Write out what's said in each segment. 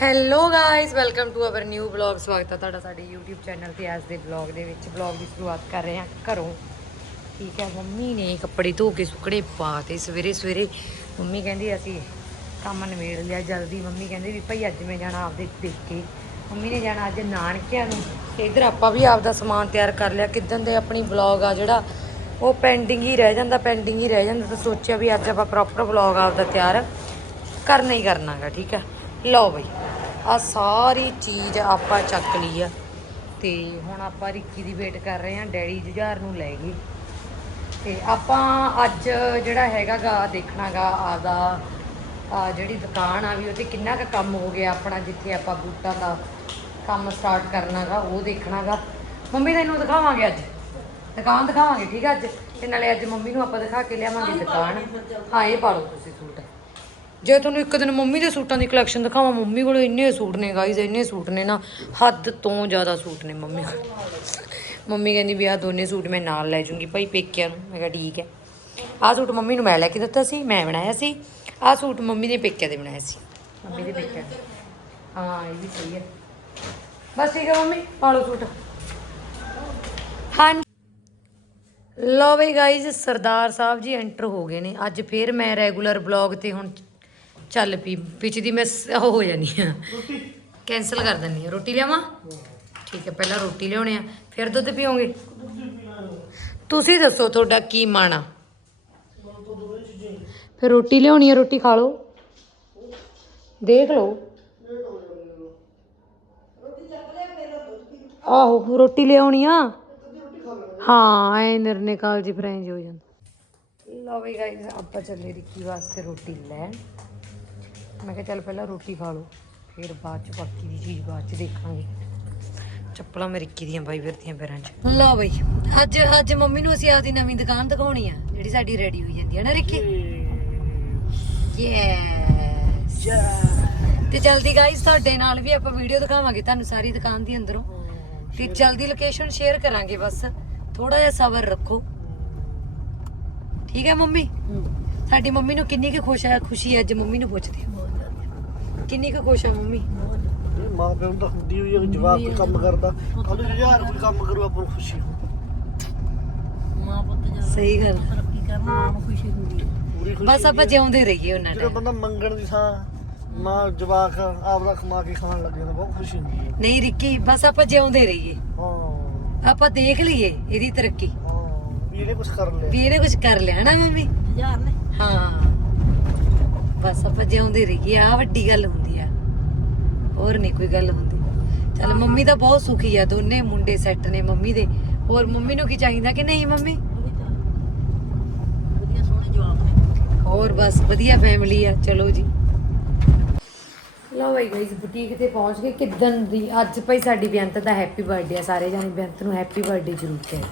Hello guys welcome to our new vlog ਸਵਾਗਤ ਹੈ ਤੁਹਾਡਾ ਸਾਡੇ YouTube ਚੈਨਲ ਤੇ ਅੱਜ ਦੇ ਵਲੌਗ ਦੇ ਵਿੱਚ। ਵਲੌਗ ਦੀ ਸ਼ੁਰੂਆਤ ਕਰ ਰਹੇ ਹਾਂ ਘਰੋਂ। ਠੀਕ ਹੈ, ਮੰਮੀ ਨੇ ਕੱਪੜੇ ਧੋ ਕੇ ਸੁੱਕਣੇ ਪਾਤੇ ਸਵੇਰੇ ਸਵੇਰੇ। ਮੰਮੀ ਕਹਿੰਦੀ ਅਸੀਂ ਕੰਮ ਨਿਬੇੜ ਲਿਆ ਜਲਦੀ। ਮੰਮੀ ਕਹਿੰਦੀ ਵੀ ਭਾਈ ਅੱਜ ਮੈਂ ਜਾਣਾ ਆਪਦੇ ਪੇਕੇ। ਮੰਮੀ ਨੇ ਜਾਣਾ ਅੱਜ ਨਾਨਕਿਆਂ ਨੂੰ। ਤੇ ਇਧਰ ਆਪਾਂ ਵੀ ਆਪਦਾ ਸਮਾਨ ਤਿਆਰ ਕਰ ਲਿਆ। ਕਿਦਾਂ ਦੇ ਆਪਣੀ ਵਲੌਗ ਆ ਜਿਹੜਾ ਉਹ ਪੈਂਡਿੰਗ ਹੀ ਰਹਿ ਜਾਂਦਾ ਪੈਂਡਿੰਗ ਹੀ ਰਹਿ ਜਾਂਦਾ। ਤਾਂ ਸੋਚਿਆ ਵੀ ਅੱਜ ਆਪਾਂ ਪ੍ਰੋਪਰ ਵਲੌਗ ਆਪਦਾ ਤਿਆਰ ਕਰਨਾ ਹੀ ਕਰਨਾਗਾ, ਠੀਕ ਹੈ। ਲਓ ਬਈ। ਆ ਸਾਰੀ ਚੀਜ਼ ਆਪਾਂ ਚੱਕ ਲਈ ਆ। ਤੇ ਹੁਣ ਆਪਾਂ ਰਿੱਕੀ ਦੀ ਵੇਟ ਕਰ ਰਹੇ ਹਾਂ ਡੈਡੀ ਜੁਝਾਰ ਨੂੰ ਲੈ ਗਏ। ਤੇ ਆਪਾਂ ਅੱਜ ਜਿਹੜਾ ਹੈਗਾਗਾ ਦੇਖਣਾਗਾ ਆਦਾ ਆ ਜਿਹੜੀ ਦੁਕਾਨ ਆ ਵੀ ਉਹਤੇ ਕਿੰਨਾ ਕੁ ਕੰਮ ਹੋ ਗਿਆ ਆਪਣਾ ਜਿੱਥੇ ਆਪਾਂ ਬੂਟਾਂ ਦਾ ਕੰਮ ਸਟਾਰਟ ਕਰਨਾਗਾ ਉਹ ਦੇਖਣਾਗਾ। ਮੰਮੀ ਤੈਨੂੰ ਦਿਖਾਵਾਂਗੇ ਅੱਜ। ਦੁਕਾਨ ਦਿਖਾਵਾਂਗੇ ਠੀਕ ਆ ਅੱਜ? ਤੇ ਨਾਲੇ ਅੱਜ ਮੰਮੀ ਨੂੰ ਆਪਾਂ ਦਿਖਾ ਕੇ ਲਿਆਵਾਂਗੇ ਦੁਕਾਨ। ਹਾਂ ਇਹ ਪਾ ਲਓ ਤੁਸੀਂ ਸੂਟ। ਜੇ ਤੁਹਾਨੂੰ ਇੱਕ ਦਿਨ ਮੰਮੀ ਦੇ ਸੂਟਾਂ ਦੀ ਕਲੈਕਸ਼ਨ ਦਿਖਾਵਾਂ, ਮੰਮੀ ਕੋਲ ਇੰਨੇ ਸੂਟ ਨੇ ਗਾਈਜ਼ ਇੰਨੇ ਸੂਟ ਨੇ ਨਾ, ਹੱਦ ਤੋਂ ਜ਼ਿਆਦਾ ਸੂਟ ਨੇ ਮੰਮੀ ਕੋਲ। ਮੰਮੀ ਕਹਿੰਦੀ ਵੀ ਆਹ ਦੋਨੇ ਸੂਟ ਮੈਂ ਨਾਲ ਲੈ ਜੂੰਗੀ ਭਾਈ ਪੇਕਿਆਂ ਨੂੰ। ਮੈਂ ਕਿਹਾ ਠੀਕ ਹੈ। ਆਹ ਸੂਟ ਮੰਮੀ ਨੂੰ ਮੈਂ ਲੈ ਕੇ ਦਿੱਤਾ ਸੀ, ਮੈਂ ਬਣਾਇਆ ਸੀ। ਆਹ ਸੂਟ ਮੰਮੀ ਦੇ ਪੇਕਿਆਂ ਦੇ ਬਣਾਇਆ ਸੀ। ਮੰਮੀ ਦੇ ਪੇਕਿਆਂ ਦੇ। ਹਾਂ, ਇਹ ਵੀ ਸਹੀ ਹੈ। ਬਸ ਠੀਕ ਹੈ ਮੰਮੀ, ਪਾ ਲਓ ਸੂਟ। ਹਾਂ ਲੋ ਬਈ ਗਾਈਜ਼ ਸਰਦਾਰ ਸਾਹਿਬ ਜੀ ਐਂਟਰ ਹੋ ਗਏ ਨੇ। ਅੱਜ ਫੇਰ ਮੈਂ ਰੈਗੂਲਰ ਬਲੌਗ ਤੇ ਹੁਣ ਚੱਲ ਪਈ ਵਿੱਚ ਦੀ ਮੈਂ ਸ- ਉਹ ਹੋ ਜਾਨੀ ਆ। ਕੈਨਸਲ ਕਰ ਦਿੰਨੀ ਆ। ਰੋਟੀ ਲਿਆਵਾਂ? ਠੀਕ ਹੈ ਪਹਿਲਾਂ ਰੋਟੀ ਲਿਆਉਣੇ ਆ। ਫਿਰ ਦੁੱਧ ਪੀਓਗੇ? ਤੁਸੀਂ ਦੱਸੋ ਤੁਹਾਡਾ ਕੀ ਮਨ ਆ? ਫਿਰ ਰੋਟੀ ਲਿਆਉਣੀ ਆ ਰੋਟੀ ਖਾ ਲਓ। ਦੇਖ ਲਓ। ਆਹੋ ਰੋਟੀ ਲਿਆਉਣੀ ਆ। ਹਾਂ ਐ ਨਿਰਨੇ ਕਾਲ ਜੀ ਫਰੈਂਜ ਹੋ ਜਾਂਦਾ। ਲਓ ਵੀ ਗਾਇਸ ਆਪਾਂ ਚੱਲੇ ਰਿੱਕੀ ਵਾਸਤੇ ਰੋਟੀ ਲੈਣ। ਮੈਂ ਕਿਹਾ ਚੱਲ ਪਹਿਲਾਂ ਰੋਟੀ ਖਾ ਲਓ ਫਿਰ ਬਾਅਦ ਚ ਬਾਕੀ ਦੀ ਚੀਜ਼ ਬਾਅਦ ਚ ਦੇਖਾਂਗੇ। ਚੱਪਲਾਂ ਮੈਂ ਰਿੱਕੀ ਦੀਆਂ ਬਾਈ ਫਿਰਦੀਆਂ ਪੈਰਾਂ 'ਚ। ਲਓ ਬਈ ਅੱਜ ਅੱਜ ਮੰਮੀ ਨੂੰ ਅਸੀਂ ਆਪਦੀ ਨਵੀਂ ਦੁਕਾਨ ਦਿਖਾਉਣੀ ਆ ਜਿਹੜੀ ਸਾਡੀ ਰੈਡੀ ਹੋਈ ਜਾਂਦੀ ਹੈ ਨਾ ਰਿੱਕੀ? ਯੈਸ ਤੇ ਜਲਦੀ ਗਾਈਸ ਤੁਹਾਡੇ ਨਾਲ ਵੀ ਆਪਾਂ ਵੀਡੀਓ ਦਿਖਾਵਾਂਗੇ ਤੁਹਾਨੂੰ ਸਾਰੀ ਦੁਕਾਨ ਦੀ ਅੰਦਰੋਂ। ਤੇ ਜਲਦੀ ਲੋਕੇਸ਼ਨ ਸ਼ੇਅਰ ਕਰਾਂਗੇ ਬਸ। ਥੋੜਾ ਜਿਹਾ ਸਬਰ ਰੱਖੋ। ਠੀਕ ਹੈ ਮੰਮੀ? ਸਾਡੀ ਮੰਮੀ ਨੂੰ ਕਿੰਨੀ ਕੁ ਖੁਸ਼ ਹੈ ਖੁਸ਼ੀ ਅੱਜ ਮੰਮੀ ਨੂੰ ਪੁੱਛਦੇ ਹਾਂ। ਕਿੰਨੀ ਕੁ ਖੁਸ਼ ਹੈ ਮੰਮੀ? ਇਹ ਮਾਂ ਪਿਓ ਨੂੰ ਤਾਂ ਹੁੰਦੀ ਹੋਈ ਹੈ ਕਿ ਜਵਾਬ ਕੋਈ ਕੰਮ ਕਰਦਾ। ਕੱਲ ਹਜ਼ਾਰ ਕੋਈ ਕੰਮ ਕਰੂ ਆਪਾਂ ਨੂੰ ਖੁਸ਼ੀ ਹੋ ਮਾਂ ਪੁੱਤ ਜਦੋਂ ਸਹੀ ਗੱਲ। ਤਰੱਕੀ ਕਰਨ ਮਾਂ ਨੂੰ ਖੁਸ਼ੀ ਹੁੰਦੀ ਹੈ ਪੂਰੀ ਖੁਸ਼ੀ ਬਸ ਆਪਾਂ ਜਿਉਂਦੇ ਰਹੀਏ ਉਹਨਾਂ ਜਦੋਂ ਨਾਲ। ਬੰਦਾ ਮੰਗਣ ਦੀ ਥਾਂ ਮਾਂ ਜਵਾਕ ਆਪਦਾ ਕਮਾ ਕੇ ਖਾਣ ਲੱਗ ਜਾਂਦਾ ਬਹੁਤ ਖੁਸ਼ੀ ਹੁੰਦੀ ਹੈ ਨਹੀਂ ਰਿੱਕੀ ਬਸ ਆਪਾਂ ਜਿਉਂਦੇ ਰਹੀਏ। ਹਾਂ। ਆਪਾਂ ਦੇਖ ਲਈਏ ਇਹਦੀ ਤਰੱਕੀ। ਹਾਂ ਵੀ ਇਹਨੇ ਕੁਝ ਕਰ ਲਿਆ। ਵੀ ਇਹਨੇ ਕੁਝ ਕਰ ਲਿਆ ਨਾ ਮੰਮੀ? ਹਜ਼ਾਰ ਨੇ। ਹਾਂ। ਬਸ ਆਪਾਂ ਜਿਉਂਦੇ ਰਹੀਏ ਆ ਵੱਡੀ ਗੱਲ ਹੁੰਦੀ ਆ। ਹੋਰ ਨਹੀਂ ਕੋਈ ਗੱਲ ਹੁੰਦੀ। ਚੱਲ ਮੰਮੀ ਤਾਂ ਬਹੁਤ ਸੁਖੀ ਆ ਦੋਨੇ ਮੁੰਡੇ ਸੈੱਟ ਨੇ ਮੰਮੀ ਦੇ। ਹੋਰ ਮੰਮੀ ਨੂੰ ਕੀ ਚਾਹੀਦਾ ਕਿ ਨਹੀਂ ਮੰਮੀ? ਉਹੀ ਤਾਂ ਵਧੀਆ ਸੋਹਣੇ ਜਵਾਬ ਨੇ। ਹੋਰ ਬਸ ਵਧੀਆ ਫੈਮਿਲੀ ਆ ਚਲੋ ਜੀ। ਲਓ ਬਈ ਗਾਇਸ ਬੁਟੀਕ ਤੇ ਪਹੁੰਚ ਗਏ। ਕਿਦਨ ਦੀ ਅੱਜ ਭਾਈ ਸਾਡੀ ਬੇਅੰਤ ਦਾ ਹੈਪੀ ਬਰਥਡੇ ਆ ਸਾਰੇ ਜਾਣੇ ਬੇਅੰਤ ਨੂੰ ਹੈਪੀ ਬਰਥਡੇ ਜ਼ਰੂਰ ਕਹੇ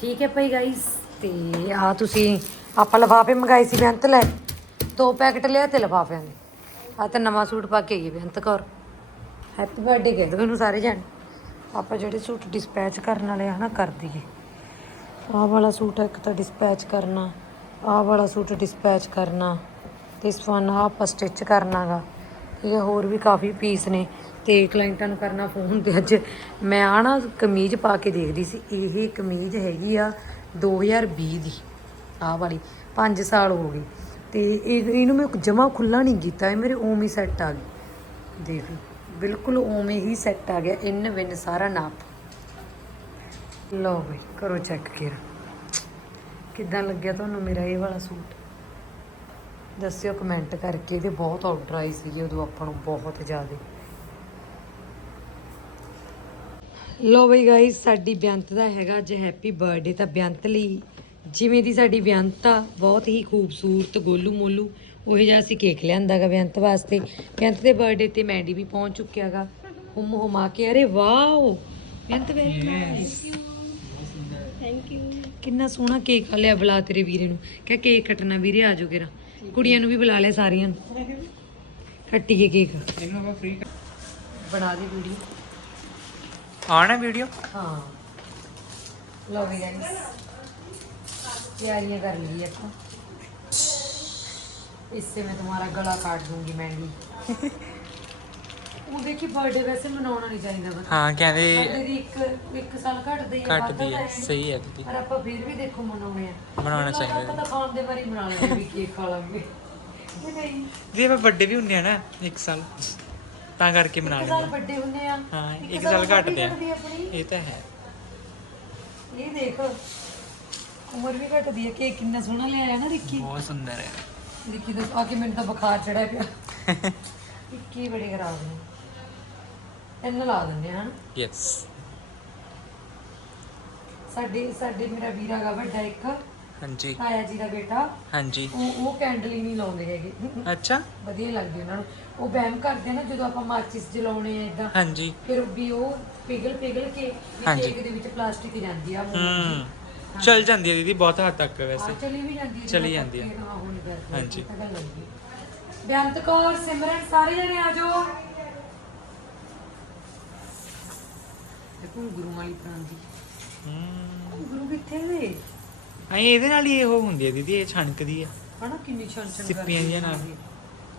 ਠੀਕ ਹੈ ਭਾਈ ਗਾਇਸ ਤੇ ਆ ਤੁਸੀਂ ਆਪਾਂ ਲਫਾਫੇ ਮੰਗਾਏ ਸੀ ਬੇਅੰਤ ਲੈ। ਦੋ ਪੈਕਟ ਲਿਆ ਤੇ ਲਫਾਫਿਆਂ ਦੇ। ਆ ਤਾਂ ਨਵਾਂ ਸੂਟ ਪਾ ਕੇ ਆਈ ਬੇਅੰਤ ਕੌਰ। ਹੈਪੀ ਬਰਥਡੇ ਕਹਿ ਦੋ ਇਹਨੂੰ ਸਾਰੇ ਜਾਣੇ। ਆਪਾਂ ਜਿਹੜੇ ਸੂਟ ਡਿਸਪੈਚ ਕਰਨ ਵਾਲੇ ਆ ਨਾ ਕਰ ਦਈਏ। ਆਹ ਵਾਲਾ ਸੂਟ ਇੱਕ ਤਾਂ ਡਿਸਪੈਚ ਕਰਨਾ, ਆਹ ਵਾਲਾ ਸੂਟ ਡਿਸਪੈਚ ਕਰਨਾ ਤੇ ਇਸ ਵਨ ਆਹ ਆਪਾਂ ਸਟਿਚ ਕਰਨਾਗਾ। ਠੀਕ ਹੈ ਹੋਰ ਵੀ ਕਾਫੀ ਪੀਸ ਨੇ ਤੇ ਕਲਾਇੰਟਾਂ ਨੂੰ ਕਰਨਾ ਫੋਨ ਤੇ ਅੱਜ। ਮੈਂ ਆ ਨਾ ਕਮੀਜ਼ ਪਾ ਕੇ ਦੇਖਦੀ ਸੀ, ਇਹ ਕਮੀਜ਼ ਹੈਗੀ ਆ 2020 ਦੀ, ਆਹ ਵਾਲੀ। 5 ਸਾਲ ਹੋ ਗਏ। ਤੇ ਇਹ ਇਹਨੂੰ ਮੈਂ ਜਮਾ ਖੁੱਲਾ ਨਹੀਂ ਕੀਤਾ, ਇਹ ਮੇਰੇ ਉਵੇਂ ਸੈੱਟ ਆ ਗਈ ਦੇਖ ਬਿਲਕੁਲ ਉਵੇਂ ਹੀ ਸੈੱਟ ਆ ਗਿਆ ਇਨ ਵਿਨ ਸਾਰਾ ਨਾਪ। ਲਓ ਬਈ, ਕਰੋ ਚੈੱਕ ਕਰ। ਕਿੱਦਾਂ ਲੱਗਿਆ ਤੁਹਾਨੂੰ ਮੇਰਾ ਇਹ ਵਾਲਾ ਸੂਟ? ਦੱਸਿਓ ਕਮੈਂਟ ਕਰਕੇ, ਇਹਦੇ ਬਹੁਤ ਆਰਡਰ ਆਈ ਸੀ ਉਦੋਂ ਆਪਾਂ ਨੂੰ ਬਹੁਤ ਜ਼ਿਆਦਾ। ਲੋ ਬਈ ਗਾਇਸ ਸਾਡੀ ਬੇਅੰਤ ਦਾ ਹੈਗਾ, ਅੱਜ ਹੈਪੀ ਬਰਥਡੇ ਤਾਂ ਬੇਅੰਤ ਲਈ। ਜਿਵੇਂ ਦੀ ਸਾਡੀ ਵਿਅੰਤਾ ਬਹੁਤ ਹੀ ਖੂਬਸੂਰਤ ਗੋਲੂ ਮੋਲੂ ਉਹ ਜਿਹਾ ਅਸੀਂ ਕੇਕ ਲਿਆਂਦਾਗਾ ਵਿਅੰਤ ਵਾਸਤੇ। ਵਿਅੰਤ ਦੇ ਬਰਥਡੇ ਤੇ ਮੈਂਡੀ ਵੀ ਪਹੁੰਚ ਚੁੱਕਿਆਗਾ ਹੁਮ ਹੁਮਾ ਕੇ ਅਰੇ wow! Beant very nice thank you ਕਿੰਨਾ ਸੋਹਣਾ ਕੇਕ ਆ ਲਿਆ ਬੁਲਾ ਤੇਰੇ ਵੀਰੇ ਨੂੰ। ਕਹ ਕੇਕ ਕੱਟਣਾ ਵੀਰੇ ਆ ਜਾਓ ਕੇਰਾ। ਕੁੜੀਆਂ ਨੂੰ ਵੀ ਬੁਲਾ ਲੈ ਸਾਰੀਆਂ ਨੂੰ। ਕੱਟੀ ਕੇ ਕੇਕ। ਇਹਨੂੰ ਆਪਾਂ ਫ੍ਰੀ ਬਣਾ ਦੇ ਵੀਡੀਓ। ਆਣਾ ਵੀਡੀਓ? ਹਾਂ। ਲਓ ਗਾਇਸ तैयारियां कर ली अपन इससे मैं तुम्हारा गला काट दूंगी मेहंदी ਉਹ ਦੇਖੀ ਬਰਥਡੇ ਵੈਸੇ ਮਨਾਉਣਾ ਨਹੀਂ ਚਾਹੀਦਾ ਬਸ ਹਾਂ ਕਹਿੰਦੇ ਬਰਥਡੇ ਦੀ ਇੱਕ ਇੱਕ ਸਾਲ ਘਟਦੀ ਹੈ ਘਟਦੀ ਹੈ ਸਹੀ ਹੈ ਦੀਦੀ ਪਰ ਆਪਾਂ ਫਿਰ ਵੀ ਦੇਖੋ ਮਨਾਉਣੇ ਆ ਮਨਾਉਣਾ ਮੈਨੂੰ ਲੱਗਦਾ ਚਾਹੀਦਾ। ਆਪਾਂ ਤਾਂ ਖਾਣ ਦੇ ਵਾਰੀ ਮਨਾ ਲੈਂਦੇ ਵੀ ਕੇਕ ਖਾ ਲਾਂਗੇ ਇਹ ਨਹੀਂ ਜੀ ਆਪਾਂ ਵੱਡੇ ਵੀ ਹੁੰਦੇ ਆ ਨਾ ਇੱਕ ਸਾਲ ਤਾਂ ਕਰਕੇ ਮਨਾ ਇੱਕ ਸਾਲ ਲੈਂਦੇ ਵੱਡੇ ਹੁੰਦੇ ਆ ਹਾਂ ਇੱਕ ਇੱਕ ਸਾਲ ਸਾਲ ਘਟਦੇ ਆ ਘਟਦੀ ਆ ਆਪਣੀ। ਇਹ ਤਾਂ ਹੈ ਇਹ ਦੇਖ ਉਮਰ ਵੀ ਘਟਦੀ ਹੈ ਕੇਕ ਕਿੰਨਾ ਸੋਹਣਾ ਲਿਆਇਆ ਨਾ ਰਿੱਕੀ? ਬਹੁਤ ਸੁੰਦਰ ਹੈ। ਰਿੱਕੀ ਦਾ ਆ ਕੇ ਮੈਨੂੰ ਤਾਂ ਬੁਖਾਰ ਚੜਿਆ ਪਿਆ। ਰਿੱਕੀ ਬੜੇ ਖਰਾਬ ਨੇ। ਇਹਨੂੰ ਲਾ ਦਿੰਦੇ ਹਨਾ? ਯੈਸ ਸਾਡੇ ਸਾਡੇ ਮੇਰਾ ਵੀਰਾ ਗਾ ਵੱਡਾ ਇੱਕ ਹਾਂਜੀ। ਤਾਇਆ ਜੀ ਦਾ ਬੇਟਾ। ਹਾਂਜੀ। ਉਹ ਉਹ ਕੈਂਡਲ ਹੀ ਨਹੀਂ ਲਾਉਂਦੇ ਹੈਗੇ। ਅੱਛਾ। ਵਧੀਆ ਲੱਗਦੀ ਉਹਨਾਂ ਨੂੰ। ਉਹ ਵਹਿਮ ਕਰਦੇ ਨਾ ਜਦੋਂ ਆਪਾਂ ਮਾਚਿਸ ਜਲਾਉਣੇ ਆ ਇਦਾਂ ਹਾਂਜੀ। ਫਿਰ ਵੀ ਉਹ ਪਿਘਲ ਪਿਘਲ ਕੇ। ਕੇਕ ਦੇ ਵਿੱਚ ਪਲਾਸਟਿਕ ਜਾਂਦੀ ਆ ਹੂੰ। ਚਲ ਜਾਂਦੀ ਹੈ ਦੀਦੀ ਬਹੁਤ ਹੱਦ ਤੱਕ ਵੈਸੇ। ਆ ਚਲੀ ਵੀ ਜਾਂਦੀ ਹੈ ਚਲੀ ਜਦੋਂ ਹੁਣ ਹਾਂਜੀ। ਬੇਅੰਤ ਕੌਰ ਸਿਮਰਨ ਸਾਰੇ ਜਣੇ ਆ ਜਾਓ। ਦੇਖੋ ਗੁਰੂ ਵਾਲੀ ਪ੍ਰਾਂਤੀ ਹੂੰ। ਗੁਰੂ ਕਿੱਥੇ ਨੇ? ਆਈ ਇਹਦੇ ਨਾਲ ਹੀ ਇਹ ਹੁੰਦੀ ਹੈ ਦੀਦੀ ਇਹ ਛਣਕਦੀ ਹੈ। ਹਨਾ ਕਿੰਨੀ ਛਣ ਛਣ ਸਿੱਪੀਆਂ ਜਿਹੀਆਂ ਨਾਲ।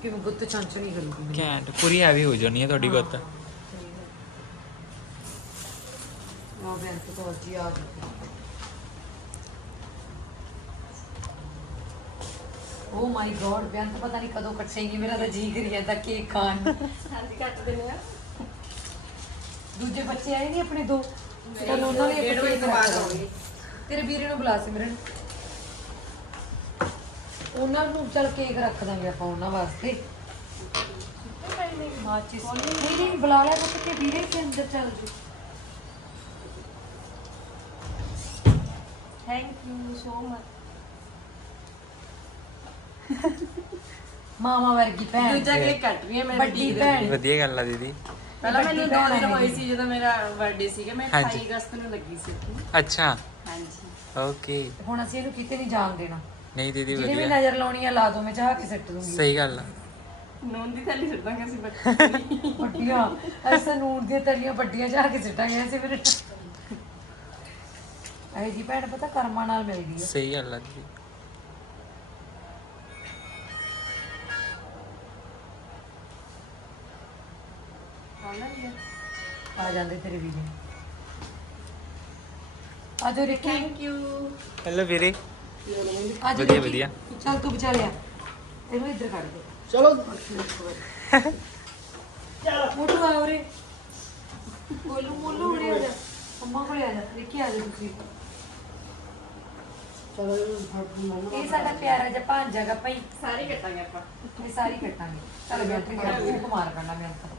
ਕਿਵੇਂ ਗੁੱਤ ਛਣ ਛਣ ਹੀ। ਕਰੂਗੀ ਘੈਂਟ ਪੂਰੀ ਹੈਵੀ ਹੋ ਜਾਣੀ ਹੈ ਤੁਹਾਡੀ ਗੁੱਤ। ਆ ਬੇਅੰਤ ਕੌਰ ਜੀ ਆ ਜਾਓ। ਓ ਮਾਈ ਗॉड ਬੇਅੰਤ ਪਤਾ ਨਹੀਂ ਕਦੋਂ ਕੱਟੇਂਗੀ ਮੇਰਾ ਤਾਂ ਜੀ ਕਰੀ ਜਾਂਦਾ ਕੇਕ ਖਾਣ ਨੂੰ। ਹਾਂਜੀ ਕੱਟ ਦਿੰਦੇ ਆ। ਦੂਜੇ ਬੱਚੇ ਆਏ ਨਹੀਂ ਆਪਣੇ ਦੋ? ਚਲ ਉਹਨਾਂ ਲਈ ਆਪਾਂ ਕੇਕ ਬਾਅਦ ਆਉਣਗੇ। ਤੇਰੇ ਵੀਰੇ ਨੂੰ ਬੁਲਾ ਸਿਮਰਨ ਉਹਨਾਂ ਨੂੰ ਚਲ ਕੇਕ ਰੱਖ ਦਾਂਗੇ ਆਪਾਂ ਉਹਨਾਂ ਵਾਸਤੇ। ਮਾਚਿਸ ਨਹੀਂ ਨਹੀਂ। ਬੁਲਾ ਲਿਆ ਪੁੱਤ ਕੇ ਵੀਰੇ ਕੇ ਅੰਦਰ ਚੱਲ ਜੀ। ਥੈਂਕ ਯੂ ਸੋ ਮਚ ਮਾਮਾ ਵਰਗੀ ਭੈਣ ਦੂਜਾ ਕੇਕ ਕੱਟ ਰਹੀ ਹੈ ਮੈਂ ਵੱਡੀ ਭੈਣ। ਵਧੀਆ ਗੱਲ ਆ ਦੀਦੀ। ਪਹਿਲਾਂ ਮੈਨੂੰ ਦੋ ਦਿਨ ਹੋਏ। ਸੀ ਜਦੋਂ ਮੇਰਾ ਬਰਥਡੇ ਸੀਗਾ ਮੈਂ ਹਾਂਜੀ। 28 ਅਗਸਤ ਨੂੰ ਲੱਗੀ ਸੀ ਅੱਛਾ। ਹਾਂਜੀ। ਓਕੇ। ਹੁਣ ਅਸੀਂ ਇਹਨੂੰ ਕਿਤੇ ਨਹੀਂ ਜਾਣ ਦੇਣਾ। ਨਹੀਂ ਦੀਦੀ ਜਿਹਨੇ ਵੀ ਵਧੀਆ। ਨਜ਼ਰ ਲਾਉਣੀ ਆ ਲਾ ਦੋ ਮੈਂ ਚਾਹ ਕੇ ਸੱਟ ਦੂੰਗੀ। ਸਹੀ ਗੱਲ ਆ। ਨੂਨ ਦੀ ਥੈਲੀ ਛੱਡਾਂਗੇ ਅਸੀਂ ਬੱਚੇ ਵੱਡੀਆਂ। ਐਸਾ ਨੂਨ ਦੀਆਂ ਤਲੀਆਂ ਵੱਡੀਆਂ ਚਾਹ ਕੇ ਸਿੱਟਾਂਗੇ ਐਸੇ ਮੇਰੇ ਇਹ ਜੀ ਭੈਣ ਪਤਾ ਕਰਮਾਂ ਨਾਲ ਮਿਲਦੀ ਹੈ ਸਹੀ ਗੱਲ ਆ ਦੀਦੀ। ਆ। ਜਾਂਦੇ ਤੇਰੇ ਵੀਰੇ। ਆ ਜੋ ਰਿੱਕੀ ਥੈਂਕ ਯੂ ਹੈਲੋ ਵੀਰੇ। ਵਧੀਆ। ਵਧੀਆ। ਚੱਲ ਤੂੰ ਬਚਾ ਲਿਆ ਇਹਨੂੰ ਇੱਧਰ ਕੱਢ ਦੇ। ਚਲੋ। ਮੋਟੂ ਆ ਉਰੇ। ਬੋਲੂ ਮੋਲੂ ਉਰੇ ਆ ਜਾ। ਅੰਮਾ ਕੋਲੇ ਆ ਜਾ। ਰਿੱਕੀ ਆ ਜਾ ਤੁਸੀਂ। ਚਲੋ ਇਹ ਸਾਡਾ ਪਿਆਰਾ ਜਿਹਾ ਭਾਂਜਾ ਗਾ ਭਾਈ। ਸਾਰੇ ਕੱਟਾਂਗੇ ਆਪਾਂ। ਇਹ ਸਾਰੀ ਕੱਟਾਂਗੇ। ਚੱਲ ਬੈਠ। ਕੇ ਕਰ ਕੁਮਾਰ ਕਰਨਾ ਮੈਂ ਤਾਂ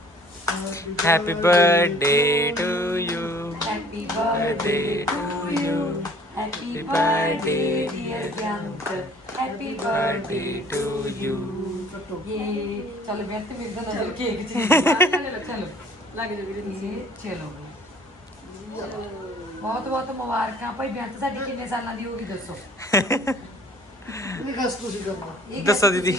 happy birthday to you happy birthday to you happy birthday dear ਜੰਤ ਹੈਪੀ ਬਰਥਡੇ ਟੂ ਯੂ ਇਹ ਚੱਲ ਬੈਠ ਤੇ ਮੇਰੇ ਦਾ ਨਜ਼ਰ ਕੇਕ ਚ ਚਲੋ ਲੱਗ ਜਾ ਵੀਰੇ ਇਹ ਚਲੋ ਬਹੁਤ ਬਹੁਤ ਮੁਬਾਰਕਾਂ ਭਾਈ ਬੇਅੰਤ ਸਾਡੀ ਕਿੰਨੇ ਸਾਲਾਂ ਦੀ ਹੋਗੀ ਦੱਸੋ ਇਹ ਕਸ ਤੁਸੀਂ ਕਰਨਾ ਇਹ ਗੱਲ ਦੱਸੋ ਤੁਸੀਂ ਦੀਦੀ।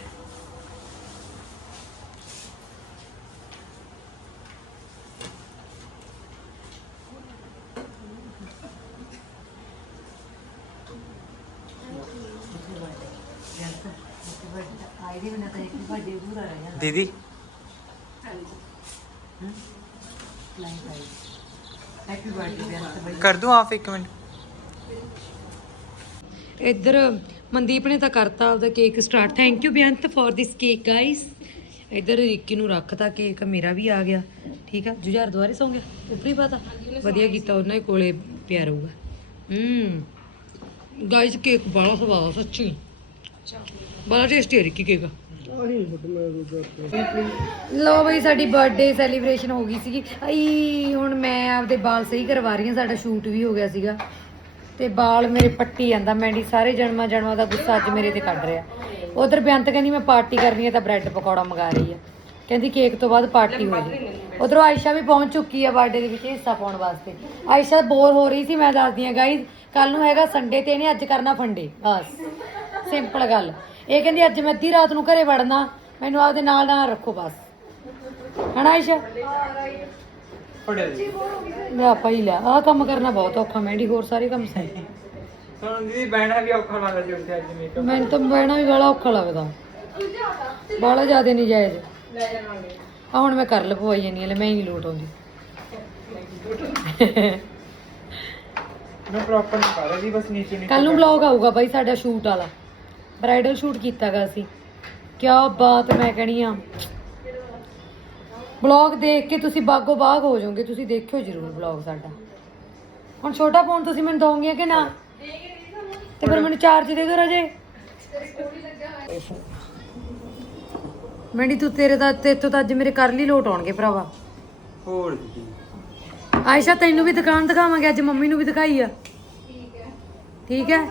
ਅਕਾਲ ਆਈ ਦੀ ਮੈਨੂੰ ਤਾਂ ਇੱਕ ਵੱਡੇ ਪੂਰਾ ਰਹਿ ਜਾਂਦਾ ਦੀਦੀ ਲਾਈਨ ਪਾਈ ਹੈਪੀ ਬਰਥਡੇ ਬੇਅੰਤ ਬਈ ਕਰ ਦੂੰ ਆਫ ਇੱਕ ਮਿੰਟ। ਇੱਧਰ ਮਨਦੀਪ ਨੇ ਤਾਂ ਕਰਤਾ ਉਹਦਾ cake start thank you Beant for this cake guys ਇੱਧਰ ਰਿੱਕੀ ਨੂੰ ਰੱਖਤਾ ਕੇਕ ਮੇਰਾ ਵੀ ਆ ਗਿਆ। ਠੀਕ ਆ? ਜੁਝਾਰ ਦੁਆਰੇ ਸੌਂ ਗਿਆ? ਉਪਰੀ ਪਤਾ ਵਧੀਆ ਕੀਤਾ ਉਹਨਾਂ ਦੇ ਕੋਲੇ ਪਿਆ ਰਹੂਗਾ। ਹੂੰ। ਗਾਇਸ ਕੇਕ ਬੜਾ ਸਵਾਦ ਸੱਚੀ। ਬੜਾ ਟੇਸਟੀ ਹੈ ਰਿੱਕੀ ਕੇਕ ਲੋ ਬਈ ਸਾਡੀ ਬਰਥਡੇ ਸੈਲੀਬ੍ਰੇਸ਼ਨ ਹੋ ਗਈ ਸੀਗੀ। ਆਈ ਹੁਣ ਮੈਂ ਆਪਦੇ ਵਾਲ ਸਹੀ ਕਰਵਾ ਰਹੀ ਹਾਂ ਸਾਡਾ ਸ਼ੂਟ ਵੀ ਹੋ ਗਿਆ ਸੀਗਾ। ਤੇ ਵਾਲ ਮੇਰੇ ਪੱਟੀ ਜਾਂਦਾ ਮੈਂਡੀ ਸਾਰੇ ਜਨਮਾਂ ਜਨਮਾਂ ਦਾ ਗੁੱਸਾ ਅੱਜ ਮੇਰੇ ਤੇ ਕੱਢ ਰਿਹਾ। ਉਧਰ ਬੇਅੰਤ ਕਹਿੰਦੀ ਮੈਂ ਪਾਰਟੀ ਕਰਨੀ ਹੈ ਤਾਂ ਬ੍ਰੈਡ ਪਕੌੜਾ ਮੰਗਾ ਰਹੀ ਆ। ਕਹਿੰਦੀ ਕੇਕ ਤੋਂ ਬਾਅਦ ਪਾਰਟੀ ਹੋ ਜਾਏ ਉਧਰੋਂ ਆਇਸ਼ਾ ਵੀ ਪਹੁੰਚ ਚੁੱਕੀ ਆ ਬਰਥਡੇ ਦੇ ਵਿੱਚ ਹਿੱਸਾ ਪਾਉਣ ਵਾਸਤੇ। ਆਇਸ਼ਾ ਬੋਰ ਹੋ ਰਹੀ ਸੀ ਮੈਂ ਦੱਸਦੀ ਆ ਗਾਈਜ਼ ਕੱਲ ਨੂੰ ਹੈਗਾ ਸੰਡੇ ਤੇ ਇਹਨੇ ਅੱਜ ਕਰਨਾ ਫੰਡੇ ਬਸ। ਸਿੰਪਲ ਗੱਲ। ਇਹ ਕਹਿੰਦੀ ਅੱਜ ਮੈਂ ਅੱਧੀ ਰਾਤ ਨੂੰ ਘਰੇ ਵੜਨਾ ਮੈਨੂੰ ਆਪਦੇ ਨਾਲ ਨਾਲ ਰੱਖੋ ਬਸ। ਹਨਾ ਜੀ ਮੈਂ ਭਾਈ ਲਿਆ ਆਹ ਕੰਮ ਕਰਨਾ ਬਹੁਤ ਔਖਾ ਮੈਂਡੀ ਹੋਰ ਸਾਰੇ ਕੰਮ ਸਹੀ। ਹੁਣ ਦੀਦੀ ਬਹਿਣਾ ਵੀ ਔਖਾ ਲੱਗਦਾ ਜੀ ਉੱਥੇ ਅੱਜ ਮੇਕਅਪ ਮੈਨੂੰ ਤਾਂ ਬਹਿਣਾ ਵੀ ਬੜਾ ਔਖਾ ਲੱਗਦਾ। ਬੜਾ ਜ਼ਿਆਦਾ ਨਹੀਂ ਜਾਇਜ਼ ਆ ਹੁਣ ਮੈਂ ਕਰ ਲਪਵਾਈ ਜਾਨੀ ਲੈ ਮੈਂ ਹੀ ਨਹੀਂ ਲੋਟ ਆਉਂਦੀ। ਮੈਂ ਪ੍ਰੋਪਰ ਨਹੀਂ ਪਾ ਰਿਹਾ ਬਸ ਨੀਚੇ ਨੀਚੇ ਕੱਲ ਨੂੰ ਵਲੌਗ ਆਊਗਾ ਬਾਈ ਸਾਡਾ ਸ਼ੂਟ ਵਾਲਾ। ਬ੍ਰਾਈਡਲ ਸ਼ੂਟ ਕੀਤਾਗਾ ਅਸੀਂ ਕੀ ਬਾਤ ਮੈਂ ਕਹਣੀ ਆ। ਵਲੌਗ ਦੇਖ ਕੇ ਤੁਸੀਂ ਬਾਗੋ ਬਾਗ ਹੋ ਜਾਓਗੇ ਤੁਸੀਂ ਦੇਖਿਓ ਜਰੂਰ ਵਲੌਗ ਸਾਡਾ। ਹੁਣ ਛੋਟਾ ਫੋਨ ਤੁਸੀਂ ਮੈਨੂੰ ਦੋਗੇ ਕਿ ਨਾ? ਤੇ ਫਿਰ ਮੈਨੂੰ ਚਾਰਜ ਦੇ ਦਿਓ ਰਾਜੇ। ਮੈਂਡੀ ਤੂੰ ਤੇਰੇ ਦਾ ਤੇ ਤਾਂ ਅੱਜ ਮੇਰੇ ਕਰ ਲਈ ਲੋਟ ਆਉਣਗੇ ਭਰਾਵਾ। ਹੋਰ ਆਇਸ਼ਾ ਤੈਨੂੰ ਵੀ ਦੁਕਾਨ ਦਿਖਾਵਾਂਗੇ ਅੱਜ ਮੰਮੀ ਨੂੰ ਵੀ ਦਿਖਾਈ ਆ। ਠੀਕ ਹੈ।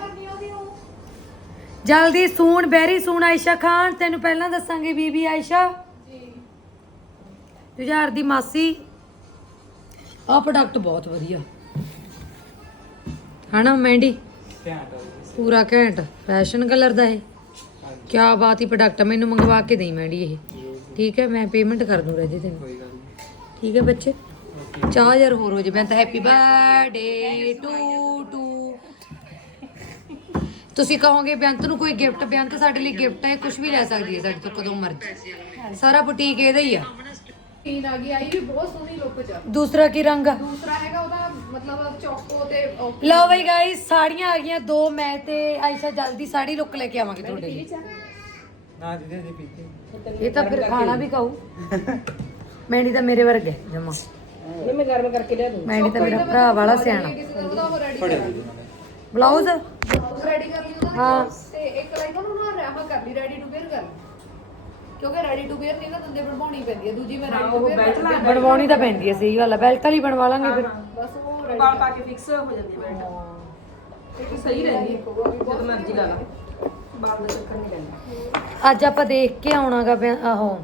ਜਲਦੀ ਸੂਣ ਬੈਰੀ ਸੂਣ ਆਇਸ਼ਾ ਖਾਨ। ਤੈਨੂੰ ਪਹਿਲਾਂ ਦੱਸਾਂਗੇ ਬੀਬੀ ਆਇਸ਼ਾ। ਜੁਝਾਰ ਦੀ ਮਾਸੀ। ਆ ਪ੍ਰੋਡਕਟ ਬਹੁਤ ਵਧੀਆ। ਹਨਾ ਰੱਖੋ ਪੂਰਾ ਘੈਂਟ। ਫੈਸ਼ਨ ਕਲਰ ਦਾ ਇਹ। ਕੀ ਬਾਤ ਹੀ ਪ੍ਰੋਡਕਟ ਮੈਨੂੰ ਮੰਗਵਾ ਕੇ ਦੇਈ ਮੈਂਡੀ ਇਹ। ਠੀਕ ਹੈ ਮੈਂ ਪੇਮੈਂਟ ਕਰ ਦੂੰ ਰਜੇ ਤੈਨੂੰ। ਠੀਕ ਹੈ ਬੱਚੇ? 4000 ਹੋਰ ਹੋ ਜੇ ਮੈਂ ਤਾਂ ਹੈਪੀ ਬਰਥਡੇ ਟੂ ਟੂ ਤੁਸੀਂ ਕਹੋਗੇ ਬੇਅੰਤ ਨੂੰ ਕੋਈ ਗਿਫਟ ਬੇਅੰਤ ਸਾਡੇ ਲਈ ਗਿਫਟ ਹੈ ਕੁਝ ਵੀ ਲੈ ਸਕਦੀ ਹੈ ਸਾਡੇ ਤੋਂ ਕਦੋਂ ਮਰਜ਼ੀ। ਸਾਰਾ ਬੁਟੀਕ ਇਹਦਾ ਹੀ ਆ। ਤੀਨ ਆ ਗਈ ਆਈ ਵੀ ਬਹੁਤ ਸੋਹਣੀ ਲੁੱਕ ਚ। ਆ। ਦੂਸਰਾ ਕੀ ਰੰਗ ਆ? ਦੂਸਰਾ ਹੈਗਾ ਉਹਦਾ ਮਤਲਬ ਚੌਕੋ ਤੇ ਉਹ ਲਓ ਬਈ ਗਾਇਸ ਸਾੜੀਆਂ ਆ ਗਈਆਂ ਦੋ ਮੈਂ ਤੇ ਆਇਸ਼ਾ ਜਲਦੀ ਸਾੜੀ ਲੁੱਕ ਲੈ ਕੇ ਆਵਾਂਗੇ ਤੁਹਾਡੇ ਲਈ। ਨਾ ਪੀਤੇ। ਇਹ ਤਾਂ ਫਿਰ ਖਾਣਾ ਵੀ ਖਾਊ। ਮੈਂਡੀ ਤਾਂ ਮੇਰੇ ਵਰਗਾ ਜਮਾ। ਇਹ ਮੈਂ ਗਰਮ ਕਰਕੇ ਲਿਆ ਦੂੰ। ਮੈਂਡੀ ਤਾਂ ਮੇਰਾ ਭਰਾ ਵਾਲਾ ਸਿਆਣਾ। ਬਲਾਊਜ਼? ਰੈਡੀ ਕਰ ਲਈ ਉਹਦਾ ਹਾਂ। ਤੇ ਇੱਕ ਲਾਈਨ ਉਹਨੂੰ ਨਾ ਰਹਿਮਾ ਕਰ ਲਈ ਰੈਡੀ ਟੂ ਵੇਅਰ ਕਰ ਲਈ। ਕਿਉਂਕਿ ਰੈਡੀ ਟੂ ਵੇਅਰ ਨਹੀਂ ਨਾ ਦੰਦੇ ਬਣਵਾਉਣੀ ਪੈਂਦੀ ਹੈ ਦੂਜੀ ਮੈਂ ਰੈਡੀ ਟੂ ਵੇਅਰ ਬਣਵਾਉਣੀ ਤਾਂ ਪੈਂਦੀ ਹੈ ਸਹੀ ਗੱਲ ਹੈ ਬੈਲਟ ਵਾਲੀ ਬਣਵਾ ਲਾਂਗੇ ਫਿਰ। ਬਸ ਉਹ ready ਬਾਲ ਪਾ ਕੇ ਫਿਕਸ ਹੋ ਜਾਂਦੀ ਹੈ। ਬੈਲਟ ਸਹੀ ਰਹਿੰਦੀ ਹੈ ਜਦ ਮਰਜ਼ੀ ਲਾ ਲਾ। ਬਾਲ ਦਾ ਚੱਕਰ ਨਹੀਂ ਲੈਂਦਾ ਅੱਜ ਆਪਾਂ ਦੇਖ ਕੇ ਆਉਣਾਗਾ ਆਹੋ।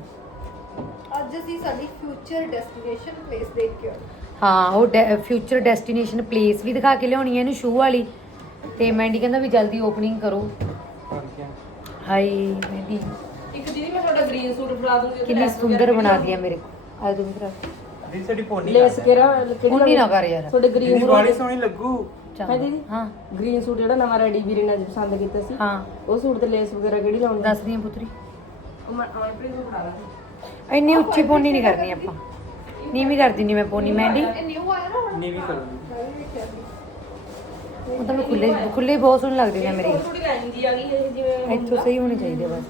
ਅੱਜ ਅਸੀਂ ਸਾਡੀ ਫਿਊਚਰ ਡੈਸਟੀਨੇਸ਼ਨ ਪਲੇਸ ਦੇਖ ਕੇ ਆਏ ਹਾਂ ਉਹ ਫਿਊਚਰ ਡੈਸਟੀਨੇਸ਼ਨ ਪਲੇਸ ਵੀ ਦਿਖਾ ਕੇ ਲਿਆਉਣੀ ਹੈ ਇਹਨੂੰ ਸ਼ੂ ਵਾਲੀ। ਤੇ ਮੈਂਡੀ ਕਹਿੰਦਾ ਵੀ ਜਲਦੀ ਓਪਨਿੰਗ ਕਰੋ। ਹਾਈ ਮੈਂਡੀ ਇੱਕ ਦੀਦੀ ਮੈਂ ਤੁਹਾਡਾ ਗ੍ਰੀਨ ਸੂਟ ਫੜਾ ਦੂੰਗੀ ਕਿੰਨੀ ਸੁੰਦਰ ਬਣਾ ਦਿਆ ਮੇਰੇ ਕੋ ਆ ਤੂੰ ਮੇਰਾ ਦੀਦੀ ਸਾਡੀ ਪੋਨੀ ਲੇਸ ਕਿਹੜਾ ਕਿਹੜੀ ਨਾ ਕਰ ਯਾਰ। ਤੁਹਾਡੇ ਗ੍ਰੀਨ ਦੀਦੀ ਬਾਲੀ ਸੋਹਣੀ ਲੱਗੂ। ਚੱਲ। ਦੀਦੀ? ਹਾਂ। ਗ੍ਰੀਨ ਸੂਟ ਜਿਹੜਾ ਨਵਾਂ ਰੈਡੀ ਵੀਰੇ ਨੇ ਪਸੰਦ ਕੀਤਾ ਸੀ ਹਾਂ। ਉਹ ਸੂਟ ਤੇ ਲੇਸ ਵਗੈਰਾ ਕਿਹੜੀ ਲਾਉਣੀ? ਦੱਸਦੀ ਆ ਪੁੱਤਰੀ। ਉਹ ਮੈਂ ਅਮਨਪ੍ਰੀਤ ਨੂੰ ਫੜਾ ਦਾਂ ਇੰਨੀ ਉੱਚੀ ਪੋਨੀ ਨਹੀਂ ਕਰਨੀ ਆਪਾਂ। ਨੀਵੀਂ ਕਰ ਦਿੰਨੀ ਮੈਂ ਪੋਨੀ ਮੈਂਡੀ ਨੀਵੀਂ ਕਰੂੰਗੀ। ਉਹ ਤਾਂ ਮੈਂ ਖੁੱਲੇ ਖੁੱਲੇ ਬਹੁਤ ਸੋਹਣੇ ਲੱਗਦੇ ਨੇ ਮੇਰੇ। ਥੋੜੀ ਆ ਗਈ ਜਿਵੇਂ ਇੱਥੋਂ ਸਹੀ ਹੋਣੇ ਚਾਹੀਦੇ ਬਸ।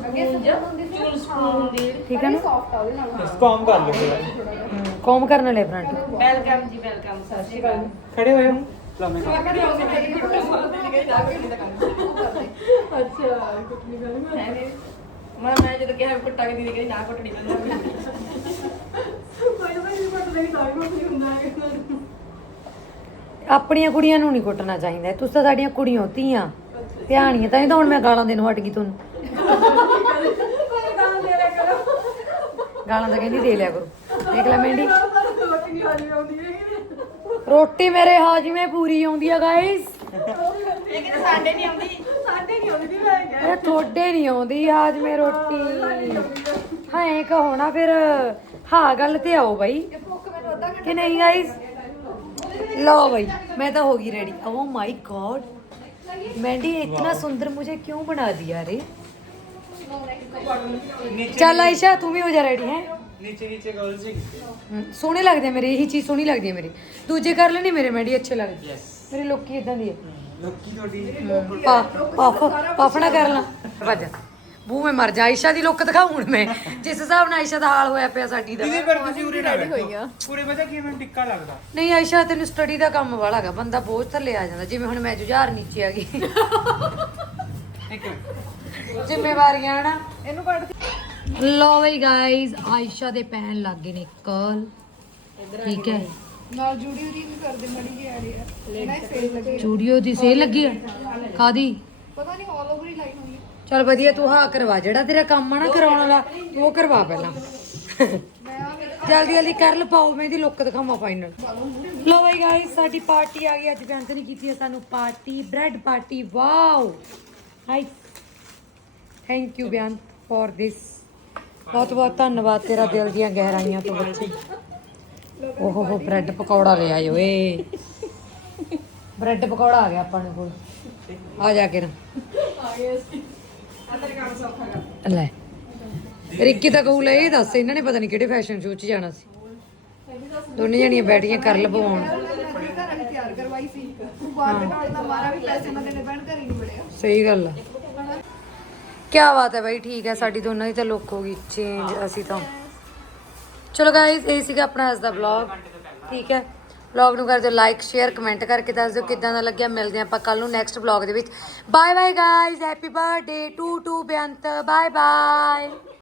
ਅੱਗੇ ਸਪੂਨ ਹੁੰਦੀ ਸੀ ਚੂਲ ਸਪੂਨ ਹੁੰਦੀ ਹੈ ਠੀਕ ਹੈ ਨਾ? ਸੌਫਟ ਆ ਉਹਦੇ ਨਾਲ। ਇਸ ਕੌਮ ਕਰ ਲਓ ਫਿਰ। ਕੌਮ ਕਰਨ ਵਾਲੇ ਫਰੰਟ ਵੈਲਕਮ ਜੀ ਵੈਲਕਮ ਸਤਿ ਸ਼੍ਰੀ ਅਕਾਲ। ਖੜੇ ਹੋਏ ਹੋ? ਲਾਮੇ ਅੱਛਾ ਕੁੱਟਣੀ ਗੱਲ ਮੈਂ ਮੈਂ ਜਦੋਂ ਕਿਹਾ ਕੁੱਟਾ ਕੇ ਦੀਦੀ ਕਹਿੰਦੀ ਨਾ ਕੁੱਟਣੀ ਪੈਂਦਾ ਕੋਈ ਨਾ ਕੋਈ ਕੁੱਟ ਲਈ ਤਾਂ ਕੁੱਟਣੀ ਹੁੰਦਾ ਹੈ ਆਪਣੀਆਂ ਕੁੜੀਆਂ ਨੂੰ ਨਹੀਂ ਕੁੱਟਣਾ ਚਾਹੀਦਾ। ਤੁਸੀਂ ਤਾਂ ਸਾਡੀਆਂ ਕੁੜੀਆਂ ਧੀਆਂ। ਧਿਆਣੀਆਂ ਤਾਂ ਨਹੀਂ ਤਾਂ ਹੁਣ ਮੈਂ ਗਾਲਾਂ ਦੇਣੋਂ ਹਟ ਗਈ ਤੁਹਾਨੂੰ ਗਾਲਾਂ ਤਾਂ ਕਹਿੰਦੀ ਦੇ ਲਿਆ ਕਰੋ। ਦੇਖ ਲੈ ਮੈਂਡੀ ਰੋਟੀ ਮੇਰੇ ਹਾਜਮੇ ਪੂਰੀ ਆਉਂਦੀ ਆ ਗਾਇਸ ਲੇਕਿਨ ਸਾਡੇ ਨਹੀਂ ਆਉਂਦੀ। ਸਾਡੇ ਨਹੀਂ ਆਉਂਦੀ ਮੈਂ ਇਹ ਤੁਹਾਡੇ ਨਹੀਂ ਆਉਂਦੀ ਹਾਜਮੇ ਰੋਟੀ। ਹਾਂ ਇਹ ਕਹੋ ਨਾ ਫਿਰ। ਹਾਂ ਗੱਲ ਤੇ ਆਓ ਬਾਈ। ਕਿ ਨਹੀਂ ਗਾਇਸ लो भाई मैं तो होगी ready oh my god Mandy इतना सुंदर मुझे क्यों बना दिया रे चल आयशा तू भी हो जा रेडी है ਨੀਚੇ ਨੀਚੇ गर्ल्स जी ਸੋਹਣੇ ਲੱਗਦੇ ਆ ਮੇਰੇ ਇਹੀ ਚੀਜ਼ ਸੋਹਣੀ ਲੱਗਦੀ ਹੈ ਮੇਰੀ ਦੂਜੇ ਕਰ ਲੈਣੇ ਮੇਰੇ ਮੈਡੀ ਅੱਛੇ ਲੱਗਦੇ ਯੈਸ ਮੇਰੇ ਲੋਕੀ ਇਦਾਂ ਦੀ ਹੈ ਲੋਕੀ ਤੁਹਾਡੀ ਪਾ ਪਫ ਪਫ ਨਾ ਕਰ ਲਾ ਵੱਜ ਬੂ ਮੈਂ ਮਰ ਜਾ ਆਇਸ਼ਾ ਦੀ ਲੁੱਕ ਦਿਖਾਉਂ ਹੁਣ ਮੈਂ। ਜਿਸ ਹਿਸਾਬ ਨਾਲ ਆਇਸ਼ਾ ਦਾ ਹਾਲ ਹੋਇਆ ਪਿਆ ਸਾਡੀ ਦਾ। ਦੀਦੀ ਪਰ ਤੁਸੀਂ ਉਰੇ ਨਾ ਬੈਠੋ। ਪੂਰੇ ਪਤਾ ਕੀ ਮੈਨੂੰ ਟਿੱਕਾ ਲੱਗਦਾ। ਨਹੀਂ ਆਇਸ਼ਾ ਤੈਨੂੰ ਸਟੱਡੀ ਦਾ ਕੰਮ ਵਾਲਾ ਹੈਗਾ। ਬੰਦਾ ਬੋਝ ਥੱਲੇ ਆ ਜਾਂਦਾ। ਜਿਵੇਂ ਹੁਣ ਮੈਂ ਜੁਝਾਰ ਨੀਚੇ ਆ ਗਈ। ਜ਼ਿੰਮੇਵਾਰੀਆਂ ਹਨਾ? ਇਹਨੂੰ ਕੱਢ ਲੋ ਬਈ ਗਾਇਜ਼ ਆਇਸ਼ਾ ਦੇ ਪੈਣ ਲੱਗ ਗਏ ਨੇ ਕਰਲ ਠੀਕ ਹੈ। ਨਾਲ ਜੂੜੀ ਉਰੀ ਵੀ ਕਰਦੇ ਮੜੀ ਜੀ ਆ ਰਹੀ ਹੈ ਲੈਣਾ ਸੇਲ ਲੱਗੀ ਸਟੂਡੀਓ ਦੀ ਸੇਲ ਲੱਗੀ ਆ? ਕਾਦੀ ਪਤਾ ਨਹੀਂ ਆਲ ਓਵਰ ਹੀ ਲਾਈਨ ਹੋਈ ਚਲ ਵਧੀਆ ਤੂੰ ਹਾਂ ਕਰਵਾ ਜਿਹੜਾ ਤੇਰਾ ਕੰਮ ਆ ਨਾ ਕਰਾਉਣ ਵਾਲਾ ਤੂੰ ਉਹ ਕਰਵਾ ਪਹਿਲਾਂ। ਜਲਦੀ ਜਲਦੀ ਕਰ ਲ ਪਾਓ ਮੈਂ ਇਹਦੀ ਲੁੱਕ ਦਿਖਾਵਾਂ ਫਾਈਨਲ ਲੋ ਬਾਈ ਗਾਇਸ ਸਾਡੀ ਪਾਰਟੀ ਆ ਗਈ ਅੱਜ ਬੈਂਸ ਨੇ ਕੀਤੀ ਹੈ ਸਾਨੂੰ party bread party wow hi thank you ਬਿਆਨ ਫॉर ਦਿਸ ਬਹੁਤ ਬਹੁਤ ਧੰਨਵਾਦ ਤੇਰਾ ਦਿਲ ਦੀਆਂ ਗਹਿਰਾਈਆਂ ਤੋਂ ਬੱਚੇ। ਓਹੋ ਹੋ ਬ੍ਰੈਡ ਪਕੌੜਾ ਲੈ ਆਏ ਓਏ ਬ੍ਰੈਡ ਪਕੌੜਾ ਆ ਗਿਆ ਆਪਾਂ ਨੂੰ ਕੋਲ। ਆ ਜਾ ਕੇ ਨਾ ਲੈ। ਰਿੱਕੀ ਤਾਂ ਕਹੂ ਲੈ ਇਹ ਦੱਸ ਇਹਨਾਂ ਨੇ ਪਤਾ ਨਹੀਂ ਕਿਹੜੇ ਫੈਸ਼ਨ ਸ਼ੋਅ 'ਚ ਜਾਣਾ ਸੀ। ਦੋਨੇ ਜਣੀਆਂ ਬੈਠੀਆਂ ਕਰ ਬੜਿਆ ਸਹੀ ਗੱਲ ਆ। ਕੀ ਬਾਤ ਹੈ ਬਾਈ ਠੀਕ ਹੈ ਸਾਡੀ ਦੋਨਾਂ ਦੀ ਤਾਂ ਲੁੱਕ ਹੋ ਗਈ ਚੇਂਜ ਅਸੀਂ ਤਾਂ। ਚਲੋ ਗਾਇਸ ਇਹ ਸੀਗਾ ਆਪਣਾ ਅੱਜ ਦਾ ਵਲੌਗ ਠੀਕ ਹੈ। ਵਲੌਗ ਨੂੰ ਕਰ ਦਿਓ ਲਾਈਕ ਸ਼ੇਅਰ ਕਮੈਂਟ ਕਰਕੇ ਦੱਸ ਦਿਓ ਕਿੱਦਾਂ ਦਾ ਲੱਗਿਆ। ਮਿਲਦੇ ਹਾਂ ਆਪਾਂ ਕੱਲ ਨੂੰ ਨੈਕਸਟ ਵਲੌਗ ਦੇ ਵਿੱਚ। Bye bye guys happy birthday to to Beant bye bye